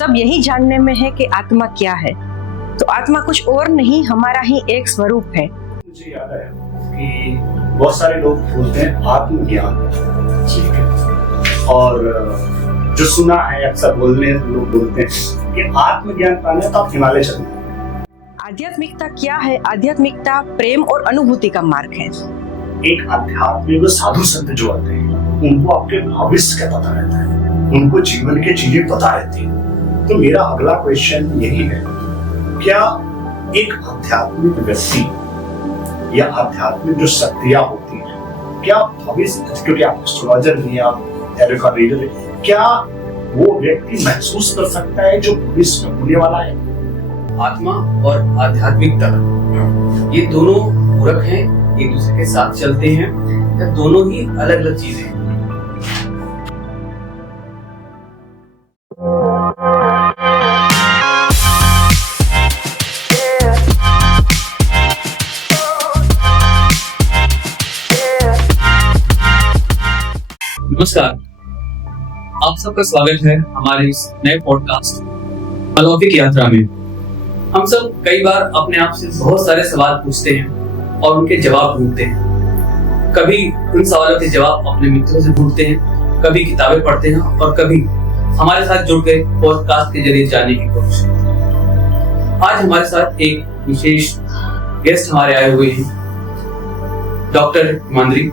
सब यही जानने में है कि आत्मा क्या है। तो आत्मा कुछ और नहीं, हमारा ही एक स्वरूप है। मुझे याद है कि बहुत सारे लोग बोलते हैं आत्मज्ञान, ठीक है, और जो सुना है अक्सर बोलने लोग बोलते हैं कि आत्मज्ञान पाना तो आप हिमालय चलें। आध्यात्मिकता क्या है? आध्यात्मिकता प्रेम और अनुभूति का मार्ग है। एक आध्यात्मिक साधु संत जो आते हैं उनको आपके भविष्य का पता रहता है, उनको जीवन के चीजें पता रहती है। तो मेरा अगला क्वेश्चन यही है, क्या एक आध्यात्मिक व्यक्ति या आध्यात्मिक जो शक्तियां होती हैं, क्या भविष्य, क्योंकि आप एस्ट्रोलॉजर भी हैं, आप टैरो कार्ड रीडर हैं, क्या वो व्यक्ति महसूस कर सकता है जो भविष्य में होने वाला है? आत्मा और आध्यात्मिकता ये दोनों पूरक हैं, एक दूसरे के साथ चलते हैं, या दोनों ही अलग अलग चीजें हैं। नमस्कार, आप सबका स्वागत है हमारे इस नए पॉडकास्ट अलौकिक यात्रा में। हम सब कई बार अपने आप से बहुत सारे सवाल पूछते हैं और उनके जवाब ढूंढते हैं। कभी उन सवालों के जवाब अपने मित्रों से ढूंढते हैं, कभी किताबें पढ़ते हैं और कभी हमारे साथ जुड़ के पॉडकास्ट के जरिए जानने की कोशिश करते हैं। आज हमारे साथ एक विशेष गेस्ट हमारे आए हुए हैं, डॉक्टर हिमाद्री।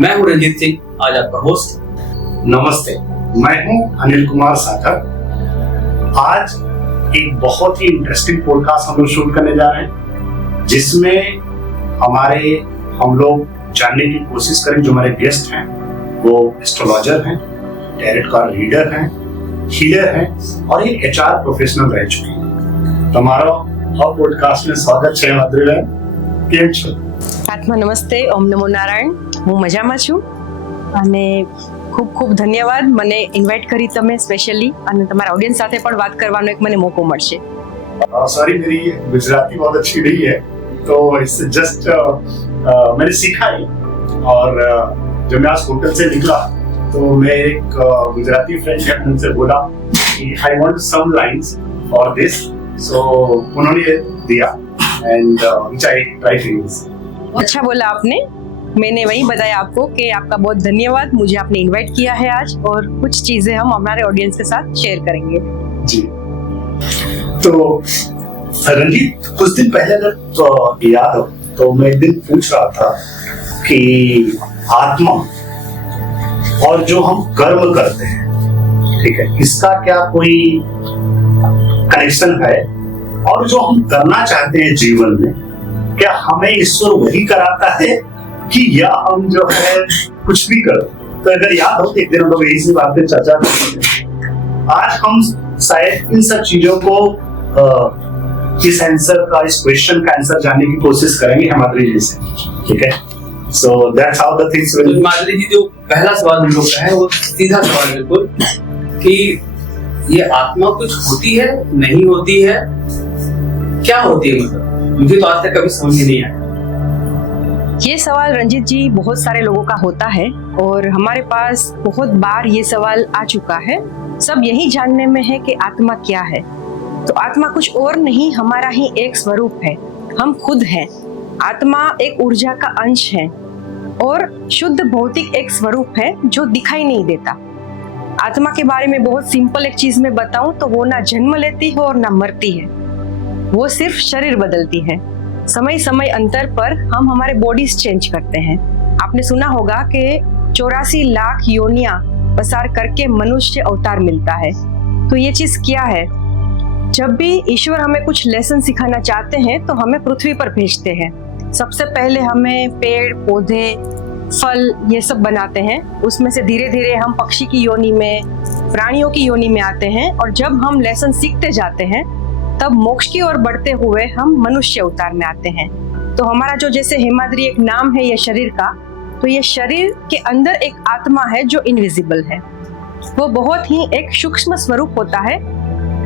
मैं हूँ रंजीत सिंह, आज आपका होस्ट। नमस्ते, मैं हूँ अनिल कुमार सागर। आज एक बहुत ही इंटरेस्टिंग पॉडकास्ट हम लोग शूट करने जा रहे हैं, जिसमें हम लोग जानने की कोशिश करें जो हमारे गेस्ट हैं वो एस्ट्रोलॉजर हैं, टैरो कार्ड रीडर हैं, हीलर हैं और एक एचआर प्रोफेशनल रह चुके हैं। तो हमारा पॉडकास्ट में स्वागत है हिमाद्री बहन, केम छो? आत्मा नमस्ते, ओम नमो नारायण। હું મજામાં છું અને ખૂબ ખૂબ ધન્યવાદ મને ઇન્વાઇટ કરી તમે સ્પેશિયલી, અને તમારા ઓડિયન્સ સાથે પણ વાત કરવાનો એક મને મોકો મળશે। सॉरी, मेरी गुजराती बहुत अच्छी नहीं है, तो इससे जस्ट मैंने सीखा ही। और जब मैं आज होटल से निकला तो मैं एक गुजराती फ्रेंड है, उनसे बोला कि I want some lines for this, so उन्होंने दिया and which I try to use. अच्छा बोला आपने, मैंने वही बताया आपको कि आपका बहुत धन्यवाद, मुझे आपने इनवाइट किया है आज, और कुछ चीजें हम हमारे ऑडियंस के साथ शेयर करेंगे। जी, तो रंजीत, कुछ दिन पहले अगर तो याद हो तो मैं एक दिन पूछ रहा था कि आत्मा और जो हम कर्म करते हैं, ठीक है, इसका क्या कोई कनेक्शन है? और जो हम करना चाहते हैं जीवन में, क्या हमें ईश्वर वही कराता है कि या हम जो है कुछ भी करो? तो अगर याद हो, एक दिन हम लोग इसी बात पे चर्चा करेंगे। आज हम शायद इन सब चीजों को इस क्वेश्चन का आंसर जानने की कोशिश करेंगे हिमाद्री जी से, ठीक है? So that's how the things will. Himadri ji, जो पहला सवाल हम लोग का है वो सीधा सवाल बिल्कुल, कि ये आत्मा कुछ होती है, नहीं होती है, क्या होती है? मतलब मुझे तो आज तक कभी समझ ही नहीं आया। ये सवाल रंजीत जी बहुत सारे लोगों का होता है, और हमारे पास बहुत बार ये सवाल आ चुका है। सब यही जानने में है कि आत्मा क्या है। तो आत्मा कुछ और नहीं, हमारा ही एक स्वरूप है, हम खुद हैं। आत्मा एक ऊर्जा का अंश है और शुद्ध भौतिक एक स्वरूप है जो दिखाई नहीं देता। आत्मा के बारे में बहुत सिंपल एक चीज मैं बताऊं तो वो ना जन्म लेती है और ना मरती है, वो सिर्फ शरीर बदलती है। समय समय अंतर पर हम हमारे बॉडीज चेंज करते हैं। आपने सुना होगा कि 84 लाख योनियां पसार करके मनुष्य अवतार मिलता है। तो ये चीज क्या है? जब भी ईश्वर हमें कुछ लेसन सिखाना चाहते हैं तो हमें पृथ्वी पर भेजते हैं। सबसे पहले हमें पेड़ पौधे फल ये सब बनाते हैं, उसमें से धीरे धीरे हम पक्षी की योनि में, प्राणियों की योनि में आते हैं, और जब हम लेसन सीखते जाते हैं तब मोक्ष की ओर बढ़ते हुए हम मनुष्य अवतार में आते हैं। तो हमारा जो जैसे हिमाद्री एक नाम है ये शरीर का, तो ये शरीर के अंदर एक आत्मा है जो इनविजिबल है, वो बहुत ही एक सूक्ष्म स्वरूप होता है।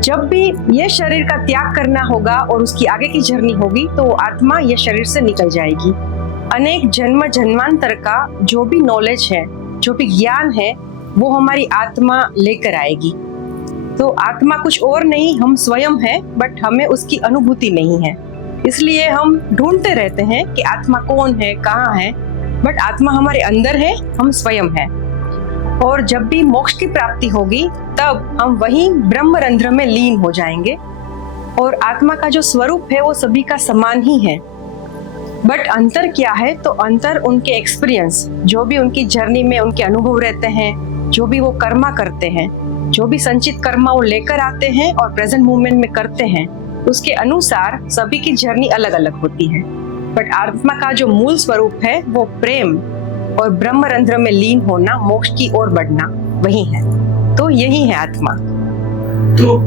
जब भी ये शरीर का त्याग करना होगा और उसकी आगे की जर्नी होगी तो आत्मा ये शरीर से निकल जाएगी। अनेक जन्म जन्मांतर का जो भी नॉलेज है, जो भी ज्ञान है, वो हमारी आत्मा लेकर आएगी। तो आत्मा कुछ और नहीं, हम स्वयं है, बट हमें उसकी अनुभूति नहीं है। इसलिए हम ढूंढते रहते हैं कि आत्मा कौन है, कहाँ है, बट आत्मा हमारे अंदर है, हम स्वयं है। और जब भी मोक्ष की प्राप्ति होगी तब हम वहीं ब्रह्मरंध्र में लीन हो जाएंगे। और आत्मा का जो स्वरूप है वो सभी का समान ही है, बट अंतर क्या है, तो अंतर उनके एक्सपीरियंस, जो भी उनकी जर्नी में उनके अनुभव रहते हैं, जो भी वो कर्मा करते हैं, जो भी संचित कर्मा वो लेकर आते हैं और प्रेजेंट मूवमेंट में करते हैं, उसके अनुसार सभी की जर्नी अलग अलग होती है। बट आत्मा का जो मूल स्वरूप है वो प्रेम और ब्रह्मरंध्र में लीन होना, मोक्ष की ओर बढ़ना, वही है। तो यही है आत्मा। तो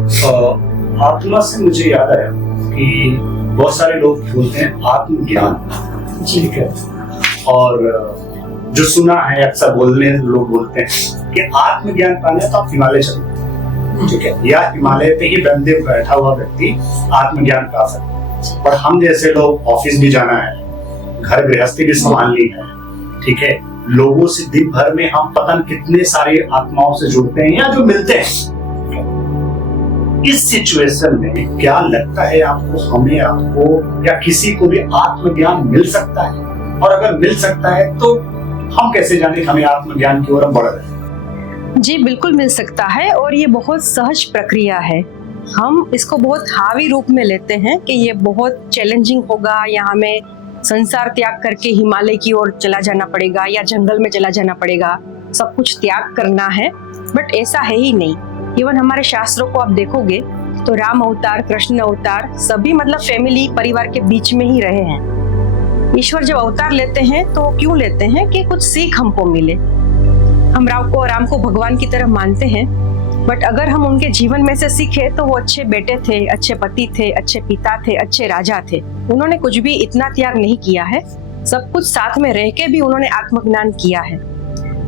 आत्मा से मुझे याद आया कि बहुत सारे लोग बोलते हैं आत्मज्ञान, ठीक है, और जो सुना है अक्सर बोलने लोग बोलते हैं कि आत्मज्ञान पाना है तो आप हिमालय चलो, ठीक है, या हिमालय पे ही ब्रह्मदेव बैठा हुआ व्यक्ति आत्मज्ञान पा सकता है। और हम जैसे लोग ऑफिस भी जाना है, घर गृहस्थी भी संभालनी है, ठीक है, लोगों से दिन भर में हम पता नहीं कितने सारे आत्माओं से जुड़ते हैं या जो मिलते हैं। इस सिचुएशन में क्या लगता है आपको, हमें, आपको या किसी को भी आत्मज्ञान मिल सकता है? और अगर मिल सकता है तो हम कैसे जाने कि हमें आत्मज्ञान की ओर बढ़ रहे हैं? जी बिल्कुल मिल सकता है, और ये बहुत सहज प्रक्रिया है। हम इसको बहुत हावी रूप में लेते हैं कि ये बहुत चैलेंजिंग होगा, या हमें संसार त्याग करके हिमालय की ओर चला जाना पड़ेगा या जंगल में चला जाना पड़ेगा, सब कुछ त्याग करना है। बट ऐसा है ही नहीं। इवन हमारे शास्त्रों को आप देखोगे तो राम अवतार, कृष्ण अवतार, सभी मतलब फैमिली, परिवार के बीच में ही रहे हैं। ईश्वर जब अवतार लेते हैं तो क्यों लेते हैं कि कुछ सीख हमको मिले। हम राम को भगवान की तरह मानते हैं, बट अगर हम उनके जीवन में से सीखे तो वो अच्छे बेटे थे, अच्छे पति थे, अच्छे पिता थे, अच्छे राजा थे। उन्होंने कुछ भी इतना त्याग नहीं किया है, सब कुछ साथ में रह के भी उन्होंने आत्मज्ञान किया है।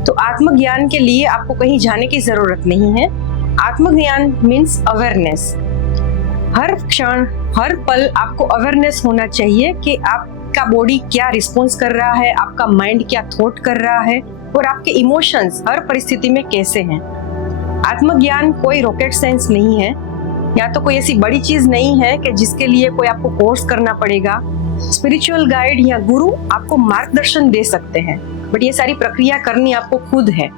तो आत्मज्ञान के लिए आपको कहीं जाने की जरूरत नहीं है। आत्मज्ञान मीन्स अवेयरनेस। हर क्षण, हर पल आपको अवेयरनेस होना चाहिए कि आपका बॉडी क्या रिस्पॉन्स कर रहा है, आपका माइंड क्या थॉट कर रहा है, और आपके इमोशंस हर परिस्थिति में कैसे हैं। आत्मज्ञान कोई रॉकेट साइंस नहीं है, या तो कोई ऐसी बड़ी चीज नहीं है कि जिसके लिए कोई आपको कोर्स करना पड़ेगा। स्पिरिचुअल गाइड या गुरु आपको मार्गदर्शन दे सकते हैं, बट ये सारी प्रक्रिया करनी आपको खुद है।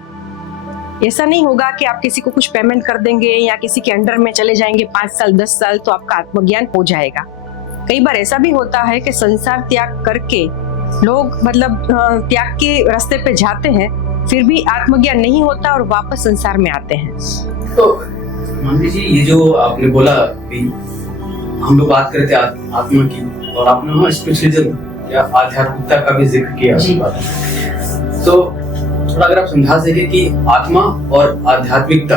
ऐसा नहीं होगा कि आप किसी को कुछ पेमेंट कर देंगे या किसी के अंडर में चले जाएंगे 5 साल 10 साल तो आपका आत्मज्ञान हो जाएगा। कई बार ऐसा भी होता है कि संसार त्याग करके लोग मतलब त्याग के रास्ते पे जाते हैं, फिर भी आत्मज्ञान नहीं होता और वापस संसार में आते हैं। तो मान लीजिए ये जो आपने बोला कि हम लोग बात करते आत्मा की, और आपने स्पिरिचुअलिज्म या आध्यात्मिकता का भी जिक्र किया जी। तो थोड़ा अगर आप समझा सके कि आत्मा और आध्यात्मिकता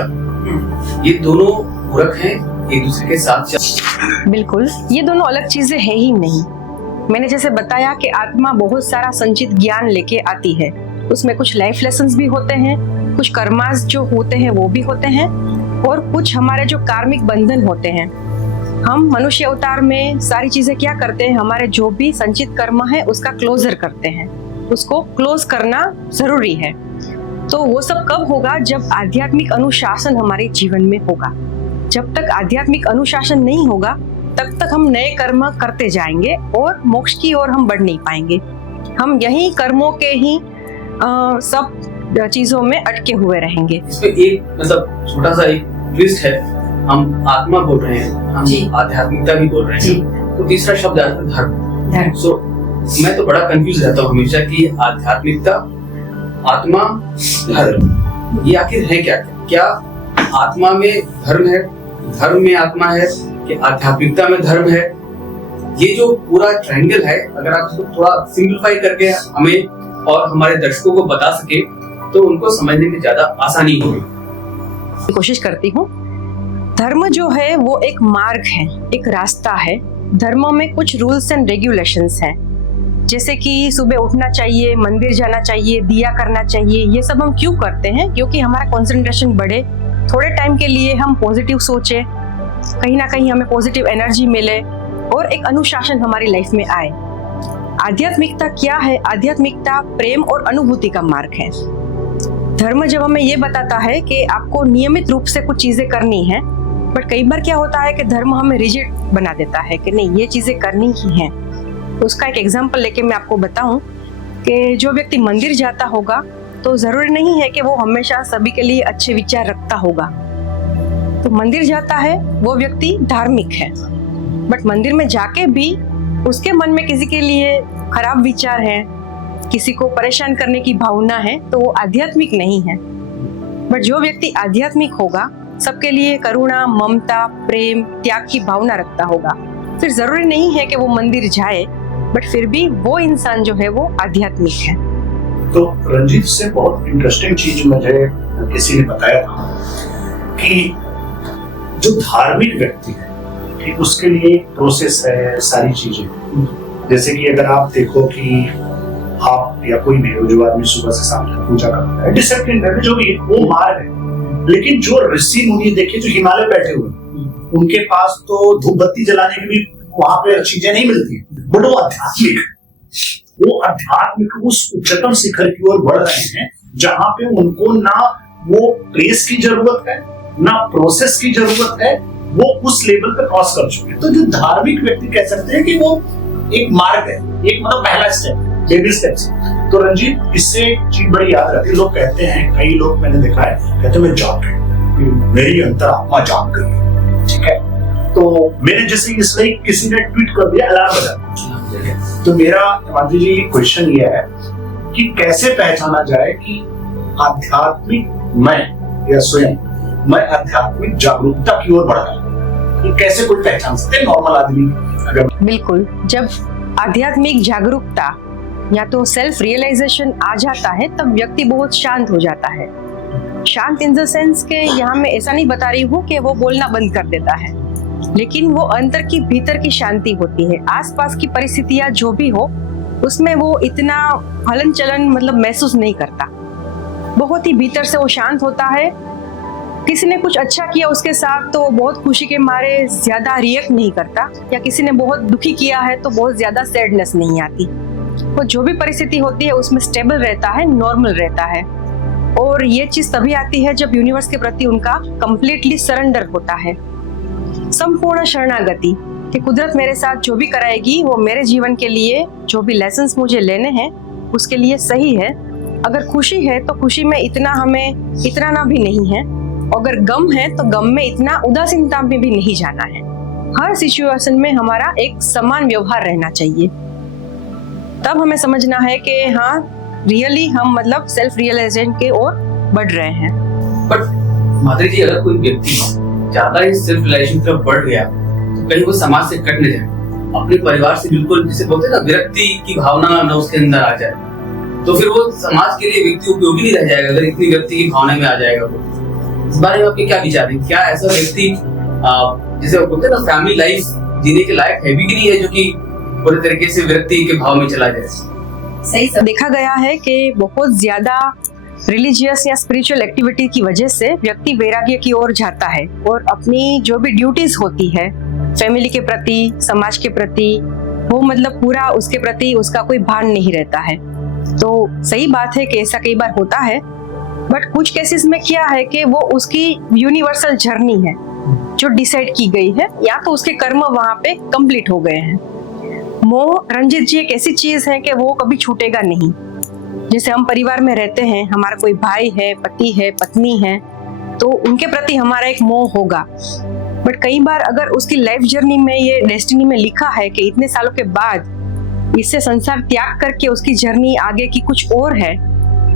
ये दोनों पूरक हैं एक दूसरे के साथ? बिल्कुल, ये दोनों अलग चीजें है ही नहीं। मैंने जैसे बताया कि आत्मा बहुत सारा संचित ज्ञान लेके आती है, उसमें कुछ लाइफ लेसन्स भी होते हैं, कुछ कर्मास जो होते हैं वो भी होते हैं, और कुछ हमारे जो कार्मिक बंधन होते हैं। हम मनुष्य अवतार में सारी चीजें क्या करते हैं, हमारे जो भी संचित कर्म है उसका क्लोजर करते हैं, उसको क्लोज करना जरूरी है। तो वो सब कब होगा, जब आध्यात्मिक अनुशासन हमारे जीवन में होगा। जब तक आध्यात्मिक अनुशासन नहीं होगा तब तक हम नए कर्म करते जाएंगे और मोक्ष की ओर हम बढ़ नहीं पाएंगे। हम यही कर्मों के ही सब चीजों में अटके हुए रहेंगे। इसमें एक मतलब छोटा सा एक ट्विस्ट है, हम आत्मा बोल रहे हैं, हम आध्यात्मिकता भी बोल रहे हैं, तो तीसरा शब्द आता है धर्म। सो मैं तो बड़ा कंफ्यूज रहता हूँ हमेशा कि आध्यात्मिकता, आत्मा, धर्म, ये आखिर है क्या? क्या आत्मा में धर्म है, धर्म में आत्मा है, कि आध्यात्मिकता में धर्म है? ये जो पूरा ट्रायंगल है, अगर आप इसको थोड़ा सिंप्लीफाई करके हमें और हमारे दर्शकों को बता सके तो उनको समझने में ज्यादा आसानी होगी। कोशिश करती हूँ। धर्म जो है वो एक मार्ग है, एक रास्ता है। धर्मों में कुछ रूल्स एंड रेगुलेशंस हैं, जैसे कि सुबह उठना चाहिए, मंदिर जाना चाहिए, दिया करना चाहिए। ये सब हम क्यों करते हैं? क्योंकि हमारा कंसंट्रेशन बढ़े, थोड़े टाइम के लिए हम पॉजिटिव सोचे, कहीं ना कहीं हमें पॉजिटिव एनर्जी मिले और एक अनुशासन हमारी लाइफ में आए। आध्यात्मिकता क्या है? आध्यात्मिकता प्रेम और अनुभूति का मार्ग है। धर्म जब हमें ये बताता है कि आपको नियमित रूप से कुछ चीजें करनी है, बट कई बार क्या होता है कि धर्म हमें रिजिड बना देता है कि नहीं, ये चीजें करनी ही हैं। उसका एक एग्जाम्पल लेके मैं आपको बताऊं कि जो व्यक्ति मंदिर जाता होगा तो जरूरी नहीं है कि वो हमेशा सभी के लिए अच्छे विचार रखता होगा। तो मंदिर जाता है वो व्यक्ति धार्मिक है, बट मंदिर में जाके भी उसके मन में किसी के लिए खराब विचार है, किसी को परेशान करने की भावना है, तो वो आध्यात्मिक नहीं है। बट जो व्यक्ति आध्यात्मिक होगा, सबके लिए करुणा, ममता, प्रेम, त्याग की भावना रखता होगा, फिर जरूरी नहीं है कि वो मंदिर जाए, बट फिर भी वो इंसान जो है वो आध्यात्मिक है। तो रंजीत से बहुत इंटरेस्टिंग चीज मुझे किसी ने बताया था कि जो धार्मिक व्यक्ति है, ठीक, उसके लिए प्रोसेस है, सारी चीजें। जैसे कि अगर आप देखो कि आप या कोई भी हो जो आदमी सुबह से शाम तक पूजा करता है, डिसिप्लिन है, जो भी है, वो मार्ग है। लेकिन जो ऋषि मुनि देखिए जो हिमालय बैठे हुए, उनके पास तो धूप बत्ती जलाने की भी वहां पे चीजें नहीं मिलती, बट वो आध्यात्मिक, वो आध्यात्मिक उस उच्चतम शिखर की ओर बढ़ रहे हैं जहां पे उनको ना वो प्रेस की जरूरत है, ना प्रोसेस की जरूरत है, वो उस लेवल पे क्रॉस कर चुके हैं। तो जो धार्मिक व्यक्ति कह सकते हैं कि वो एक मार्ग है, एक मतलब पहला स्टेप, बेबी स्टेप्स। तो रंजीत, इससे एक चीज बड़ी याद रहती है। लोग कहते हैं, कई लोग मैंने देखा है, कहते मैं जाग गई, मेरी अंतरात्मा जाग गई, ठीक है। तो मैंने जैसे इसलिए किसी ने ट्वीट कर दिया अलार्म बजा, तो मेरा माधवी जी क्वेश्चन ये है कि कैसे पहचाना जाए कि आध्यात्मिक मैं या स्वयं मैं आध्यात्मिक जागरूकता की ओर बढ़ रहा हूं, ये कैसे कोई पहचान सकते हैं नॉर्मल आदमी अगर? बिल्कुल, जब आध्यात्मिक जागरूकता या तो सेल्फ रियलाइजेशन आ जाता है तब व्यक्ति बहुत शांत हो जाता है। शांत इन द सेंस के यहाँ मैं ऐसा नहीं बता रही हूँ कि वो बोलना बंद कर देता है, लेकिन वो अंतर की भीतर की शांति होती है। आसपास की परिस्थितियां जो भी हो उसमें वो इतना हलन चलन मतलब महसूस नहीं करता, बहुत ही भीतर से वो शांत होता है। किसी ने कुछ अच्छा किया उसके साथ तो बहुत खुशी के मारे ज्यादा रिएक्ट नहीं करता, या किसी ने बहुत दुखी किया है तो बहुत ज्यादा सैडनेस नहीं आती। वो जो भी परिस्थिति होती है उसमें स्टेबल रहता है, नॉर्मल रहता है। और ये चीज तभी आती है जब यूनिवर्स के प्रति उनका कंप्लीटली सरेंडर होता है, संपूर्ण शरणागति कि कुदरत मेरे साथ जो भी कराएगी वो मेरे जीवन के लिए, जो भी लेसन्स मुझे लेने हैं उसके लिए सही है। अगर खुशी है तो खुशी में इतना हमें इतराना भी नहीं है, अगर गम है तो गम में इतना उदासीनता में भी नहीं जाना है। हर सिचुएशन में हमारा एक समान व्यवहार रहना चाहिए। तब हमें समझना है कि हाँ रियली हम मतलब सेल्फ रियलाइजेशन की ओर बढ़ रहे हैं। बट माधुरी जी, अगर कोई व्यक्ति ज्यादा ही सेल्फ रियलाइजेशन की तरफ बढ़ गया तो कहीं वो समाज से कट न जाए, अपने परिवार से बिल्कुल, जिसे बोलते हैं ना, विरक्ति की भावना न उसके अंदर आ जाए, तो फिर वो समाज के लिए व्यक्ति उपयोगी नहीं रह जाएगा। अगर इतनी व्यक्ति की भावना में आ जाएगा तो इस बारे में आपके क्या विचार हैं? क्या ऐसा व्यक्ति जिसे बोलते हैं ना फैमिली लाइफ जीने के लायक है भी कि नहीं है, जो कि पूरे तरीके से व्यक्ति के भाव में चला जाए? सही देखा गया है कि बहुत ज्यादा रिलीजियस या स्पिरिचुअल एक्टिविटी की वजह से व्यक्ति वैराग्य की ओर जाता है और अपनी जो भी ड्यूटीज होती है फैमिली के प्रति, समाज के प्रति, वो मतलब पूरा उसके प्रति उसका कोई भान नहीं रहता है। तो सही बात है कि ऐसा कई बार होता है, बट कुछ केसेस में क्या है कि वो उसकी यूनिवर्सल जर्नी है जो डिसाइड की गई है, या तो उसके कर्म वहां पे कंप्लीट हो गए हैं। मोह, रंजीत जी, एक ऐसी चीज है कि वो कभी छूटेगा नहीं। जैसे हम परिवार में रहते हैं, हमारा कोई भाई है, पति है, पत्नी है, तो उनके प्रति हमारा एक मोह होगा। बट कई बार अगर उसकी लाइफ जर्नी में ये डेस्टिनी में लिखा है कि इतने सालों के बाद इससे संसार त्याग करके उसकी जर्नी आगे की कुछ और है,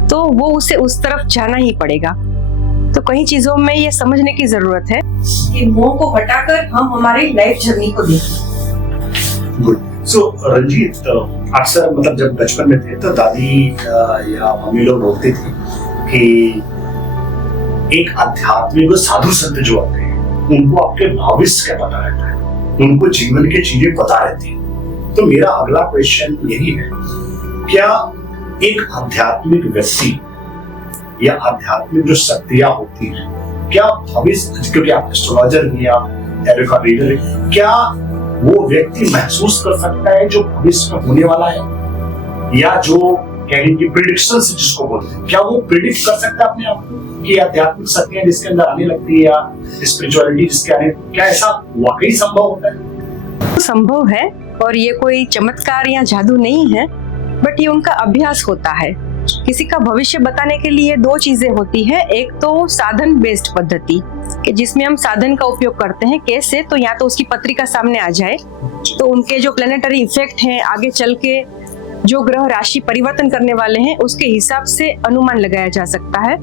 तो वो उसे उस तरफ जाना ही पड़ेगा। तो कई चीजों में ये समझने की जरूरत है कि मोह को हटाकर हम हमारी लाइफ जर्नी को देखें। गुड। सो रंजीत, अक्सर मतलब जब बचपन में थे तो दादी या मम्मी लोग बोलते थे कि एक आध्यात्मिक साधु संत जो होते हैं उनको आपके भविष्य का पता रहता है, उनको जीवन की चीजें पता रहती है। तो मेरा अगला क्वेश्चन यही है, क्या एक आध्यात्मिक व्यक्ति या आध्यात्मिक जो शक्तियां होती हैं, क्या भविष्य, क्योंकि आप एस्ट्रोलॉजर भी, आप एरो का रीडर है, क्या वो व्यक्ति महसूस कर सकता है जो भविष्य में होने वाला है, या जो कह लीजिए प्रिडिक्शन जिसको बोलते हैं, क्या वो प्रिडिक्ट कर सकता है अपने आप को? कि आध्यात्मिक शक्तियां जिसके अंदर आने लगती है या स्पिरिचुअलिटी जिसके आने, क्या ऐसा वाकई संभव होता है? संभव है, और ये कोई चमत्कार या जादू नहीं है, बट ये उनका अभ्यास होता है। किसी का भविष्य बताने के लिए दो चीजें होती है। एक तो साधन बेस्ड पद्धति, कि जिसमें हम साधन का उपयोग करते हैं। कैसे? तो या तो उसकी पत्रिका सामने आ जाए, तो उनके जो प्लेनेटरी इफेक्ट हैं, आगे चल के जो ग्रह राशि परिवर्तन करने वाले हैं, उसके हिसाब से अनुमान लगाया जा सकता है।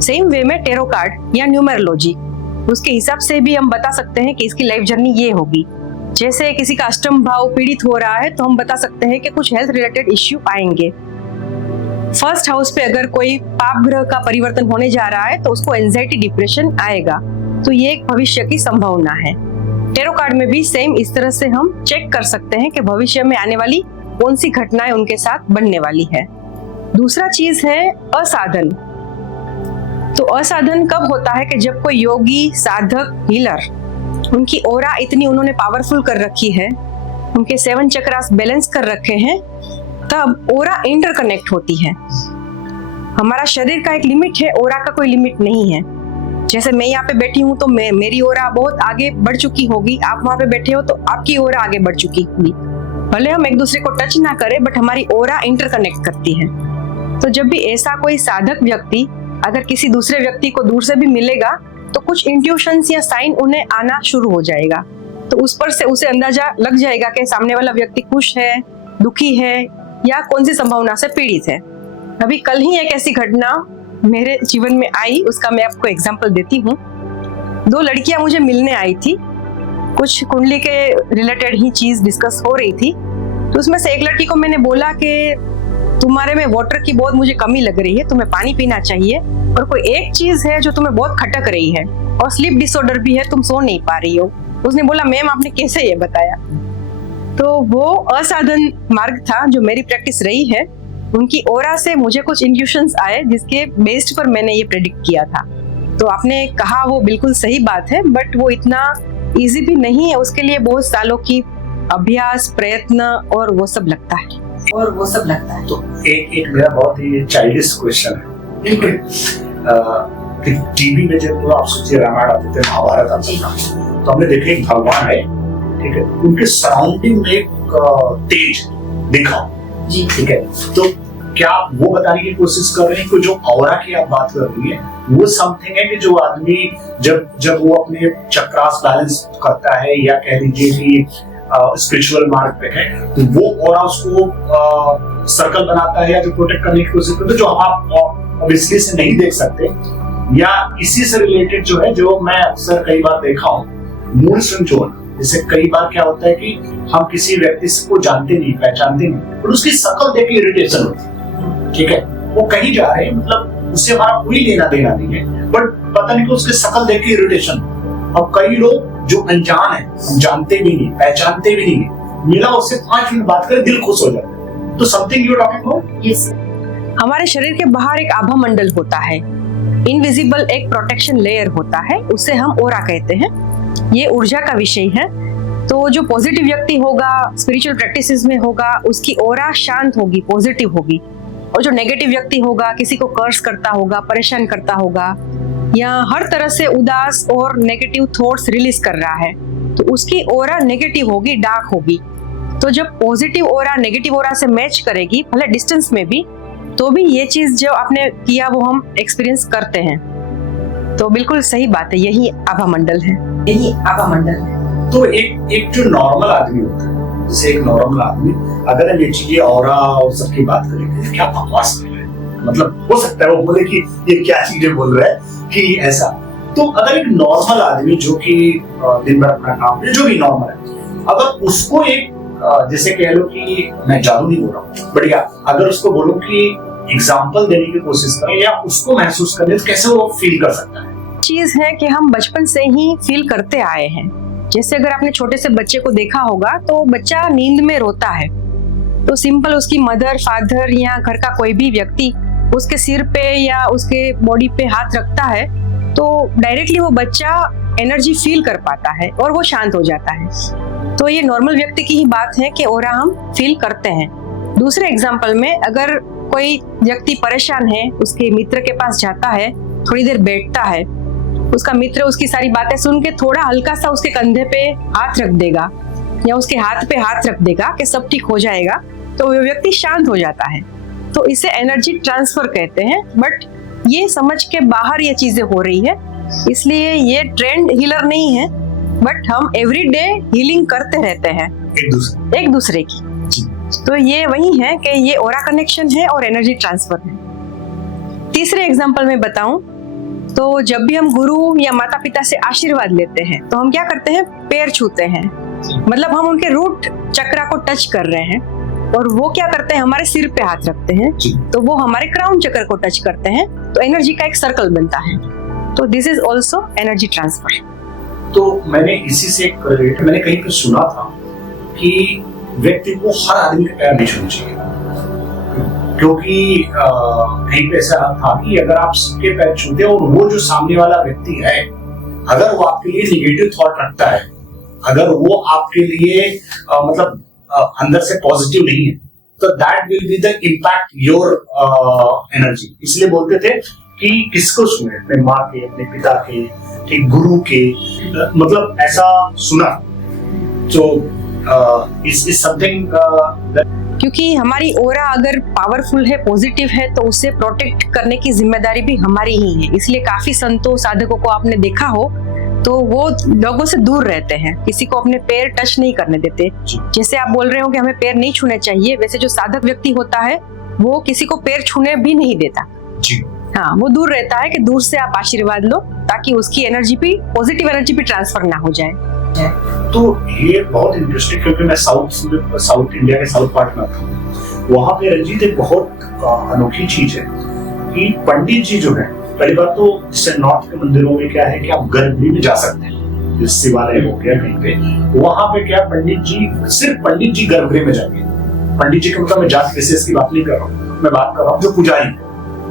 सेम वे में टेरो कार्ड या न्यूमेरोलॉजी, उसके हिसाब से भी हम बता सकते हैं कि इसकी लाइफ जर्नी ये होगी। जैसे किसी का अष्टम भाव पीड़ित हो रहा है, तो हम बता सकते हैं कि कुछ हेल्थ रिलेटेड इश्यू आएंगे। फर्स्ट हाउस पे अगर कोई पाप ग्रह का परिवर्तन होने जा रहा है, तो उसको एंजाइटी डिप्रेशन आएगा। तो ये एक भविष्य की संभावना है। टेरो कार्ड में भी सेम इस तरह से हम चेक कर सकते हैं कि भविष्य में आने वाली कौन सी घटनाएं उनके साथ बनने वाली है। दूसरा चीज है असाधन। तो असाधन कब होता है? कि जब कोई योगी, साधक, हीलर, उनकी ऑरा इतनी उन्होंने पावरफुल कर रखी है, उनके 7 चक्रास बैलेंस कर रखे हैं, तब ऑरा इंटरकनेक्ट होती है। हमारा शरीर का एक लिमिट है, ऑरा का कोई लिमिट नहीं है। जैसे मैं यहाँ पे बैठी हूँ तो मेरी ऑरा बहुत आगे बढ़ चुकी होगी, आप वहां पे बैठे हो तो आपकी ऑरा आगे बढ़ चुकी होगी। भले हम एक दूसरे को टच ना करें, बट हमारी ऑरा इंटरकनेक्ट करती है। तो जब भी ऐसा कोई साधक व्यक्ति अगर किसी दूसरे व्यक्ति को दूर से भी मिलेगा, तो कुछ इंट्यूशंस या साइन उन्हें आना शुरू हो जाएगा। तो उस पर से उसे अंदाजा लग जाएगा कि सामने वाला व्यक्ति खुश है, दुखी है, या कौन सी संभावना से पीड़ित है। अभी कल ही एक ऐसी घटना मेरे जीवन में आई, उसका मैं आपको एग्जांपल देती हूँ। 2 लड़कियां मुझे मिलने आई थी, कुछ कुंडली के रिलेटेड ही चीज डिस्कस हो रही थी। तो उसमें से एक लड़की को मैंने बोला कि तुम्हारे में वाटर की बहुत मुझे कमी लग रही है, तुम्हें पानी पीना चाहिए, और कोई एक चीज है जो तुम्हें बहुत खटक रही है, और स्लीप डिसऑर्डर भी है, तुम सो नहीं पा रही हो। उसने बोला मैम आपने कैसे ये बताया? तो वो असाधन मार्ग था जो मेरी प्रैक्टिस रही है। उनकी ऑरा से मुझे कुछ इंट्यूशंस आए, जिसके बेस्ड पर मैंने ये प्रेडिक्ट किया था। तो आपने कहा वो बिल्कुल सही बात है, बट वो इतना इजी भी नहीं है। उसके लिए बहुत सालों की अभ्यास, प्रयत्न और वो सब लगता है। तो एक मेरा बहुत ही चाइल्डिश क्वेश्चन है। टीवी में जब आप सोचिए रामायण आते थे, महाभारत आते था, तो हमने देखे एक भगवान है, ठीक है, उनके सराउंडिंग में एक तेज दिखा जी, ठीक है। तो क्या आप वो बताने की कोशिश कर रहे हैं कि जो ऑरा की आप बात कर रही है, वो समथिंग है कि जो आदमी जब वो अपने चक्रास बैलेंस करता है, या कह लीजिए कि स्पिरिचुअल मार्ग पे है, तो वो ऑरा उसको सर्कल बनाता है या जो प्रोटेक्ट करने की कोशिश करते हैं, जो आप ऑब्वियसली से नहीं देख सकते, या इसी से रिलेटेड जो है, जो मैं अक्सर कई बार देखा हूँ, मूड स्विंग जो है। जैसे कई बार क्या होता है कि हम किसी व्यक्ति को जानते नहीं, पहचानते नहीं, पर उसकी शक्ल देख के इरिटेशन होती है, ठीक है, वो कहीं जा रहे हैं, मतलब उससे हमारा कोई लेना देना नहीं है, बट पता नहीं कि उसकी शक्ल देख के इरिटेशन। अब कई लोग जो अनजान है, हम जानते भी नहीं, पहचानते भी नहीं, मिला उससे 5 मिनट बात कर दिल खुश हो जाता है। तो something you talking about? Yes, हमारे शरीर के बाहर एक आभा मंडल होता है, इनविजिबल एक प्रोटेक्शन लेयर होता है, उसे हम ऑरा कहते हैं। ये ऊर्जा का विषय है। तो जो पॉजिटिव व्यक्ति होगा, स्पिरिचुअल प्रैक्टिसेस में होगा, उसकी ऑरा शांत होगी, पॉजिटिव होगी। और जो नेगेटिव व्यक्ति होगा, किसी को कर्स करता होगा, परेशान करता होगा, या हर तरह से उदास और नेगेटिव थॉट्स रिलीज कर रहा है, तो उसकी ऑरा नेगेटिव होगी, डार्क होगी। तो जब पॉजिटिव ऑरा नेगेटिव ऑरा से मैच करेगी, भले डिस्टेंस में भी, तो भी ये चीज जो आपने किया वो हम एक्सपीरियंस करते हैं। तो बिल्कुल सही बात है, यही आभा मंडल है, यही आभा मंडल है। तो एक जो नॉर्मल आदमी होता है, जैसे एक नॉर्मल आदमी अगर हम ये चीजें ऑरा और सबकी बात करेंगे, क्या बकवास कर रहे हैं, मतलब हो सकता है वो बोले कि ये क्या चीजें बोल रहा है कि ऐसा। तो अगर एक नॉर्मल आदमी जो कि दिन भर अपना काम, जो भी नॉर्मल है, अगर उसको एक जैसे कह लो कि मैं जादू नहीं बोल रहा हूँ, बढ़िया, अगर उसको बोलो कि एग्जाम्पल देने की कोशिश करें या उसको महसूस करें, तो कैसे वो फील कर सकता है? चीज है कि हम बचपन से ही फील करते आए हैं। जैसे अगर आपने छोटे से बच्चे को देखा होगा, तो बच्चा नींद में रोता है, तो सिंपल उसकी मदर, फादर या घर का कोई भी व्यक्ति उसके सिर पे या उसके बॉडी पे हाथ रखता है, तो डायरेक्टली वो बच्चा एनर्जी फील कर पाता है और वो शांत हो जाता है। तो ये नॉर्मल व्यक्ति की ही बात है कि ऑरा हम फील करते हैं। दूसरे एग्जाम्पल में, अगर कोई व्यक्ति परेशान है, उसके मित्र के पास जाता है थोड़ी देर बैठता है, उसका मित्र उसकी सारी बातें सुन के थोड़ा हल्का सा उसके कंधे पे हाथ रख देगा या उसके हाथ पे हाथ रख देगा कि सब ठीक हो जाएगा, तो वो व्यक्ति शांत हो जाता है। तो इसे एनर्जी ट्रांसफर कहते हैं। बट ये समझ के बाहर ये चीजें हो रही है, इसलिए ये ट्रेंड हीलर नहीं है, बट हम एवरीडे हीलिंग करते रहते हैं एक दूसरे की। तो ये वही है कि ये ऑरा कनेक्शन है और एनर्जी ट्रांसफर है। तीसरे एग्जांपल में बताऊं तो जब भी हम गुरु या माता पिता से आशीर्वाद लेते हैं तो हम क्या करते हैं, पैर छूते हैं, मतलब हम उनके रूट चक्रा को टच कर रहे हैं। और वो क्या करते हैं, हमारे सिर पे हाथ रखते हैं, तो वो हमारे क्राउन चक्र को टच करते हैं, तो एनर्जी का एक सर्कल बनता है। तो this is also energy transfer. तो मैंने इसी से मैंने कहीं पर सुना था कि व्यक्ति को हर आदमी का पैर नहीं छूना चाहिए, क्योंकि कहीं पे ऐसा था कि अगर आप सबके पैर छूते हो और वो जो सामने वाला व्यक्ति है, अगर वो आपके लिए निगेटिव थॉट रखता है, अगर वो आपके लिए मतलब अंदर से पॉजिटिव नहीं है, तो that will be the impact your energy. इसलिए बोलते थे कि किसको सुने, अपने माँ के, अपने पिता के, ठीक, गुरु के, मतलब ऐसा सुना। तो इस समथिंग क्योंकि हमारी ओरा अगर पावरफुल है, पॉजिटिव है, तो उसे प्रोटेक्ट करने की जिम्मेदारी भी हमारी ही है। इसलिए काफी संतों साधकों को आपने देखा हो तो वो लोगों से दूर रहते हैं, किसी को अपने पैर टच नहीं करने देते। जैसे आप बोल रहे हो कि हमें पैर नहीं छूने चाहिए, वैसे जो साधक व्यक्ति होता है वो किसी को पैर छूने भी नहीं देता जी। हाँ, वो दूर रहता है कि दूर से आप आशीर्वाद लो ताकि उसकी एनर्जी भी, पॉजिटिव एनर्जी भी ट्रांसफर ना हो जाए। तो ये बहुत इंटरेस्टिंग, क्योंकि मैं साउथ इंडिया के साउथ पार्ट में आता हूँ। वहाँ पे रंजीत एक बहुत अनोखी चीज है कि पंडित जी जो है, पहली बात तो जैसे नॉर्थ के मंदिरों में क्या है कि आप गर्भगृह में जा सकते हैं, जैसे शिवालय हो गया कहीं पे, वहाँ पे क्या पंडित जी, सिर्फ पंडित जी गर्भगृह में जाएंगे। पंडित जी का मतलब मैं जात विशेष की बात नहीं कर रहा हूँ, मैं बात कर रहा हूँ जो पुजारी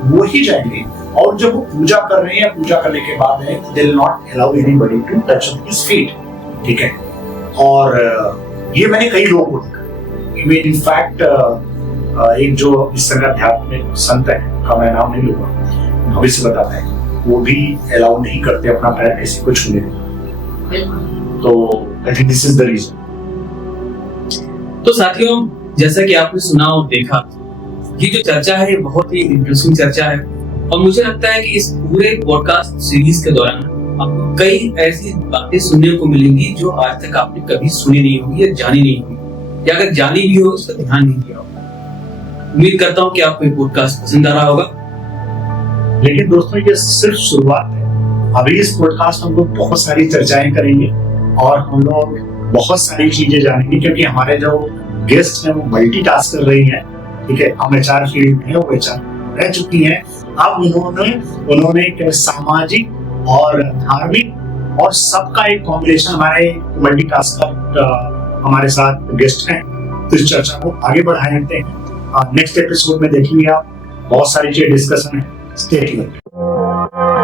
वो ही जाएंगे। और जब वो पूजा कर रहे हैं, पूजा करने के बाद है, they will not allow anybody to touch his feet, ठीक है। और ये मैंने कई लोगों को देखा। इनफैक्ट एक जो इस तरह अध्यात्मिक संत है, का मैं नाम नहीं लूंगा, भविष्य बताता है, वो भी अलाउ नहीं करते अपना पैर किसी को छूने देना। तो I think this is the reason. तो साथियों, जैसा कि आपने सुना और देखा, ये जो चर्चा है ये बहुत ही इंटरेस्टिंग चर्चा है, और मुझे लगता है कि इस पूरे पॉडकास्ट सीरीज के दौरान आपको कई ऐसी बातें सुनने को मिलेंगी जो आज तक आपने कभी सुनी नहीं होगी या जानी नहीं होगी, या अगर जानी भी हो उसका ध्यान नहीं दिया होगा। उम्मीद करता हूँ कि आपको ये पॉडकास्ट पसंद आ रहा होगा। लेकिन दोस्तों, ये सिर्फ शुरुआत है। अभी इस पॉडकास्ट में हम लोग बहुत सारी चर्चाएं करेंगे और हम लोग बहुत सारी चीजें जानेंगे, क्योंकि हमारे जो गेस्ट हैं वो मल्टीटास्क कर रही हैं, ठीक है। हम एचआर फील्ड में हैं, वो एचआर रह चुकी हैं। अब उन्होंने एक सामाजिक और धार्मिक और सबका एक कॉम्बिनेशन, हमारे मल्टीटास्कर हमारे साथ गेस्ट हैं। तो इस चर्चा को आगे बढ़ाते हैं। नेक्स्ट एपिसोड में देखेंगे आप, बहुत सारी चीजें डिस्कशन है। Stay tuned.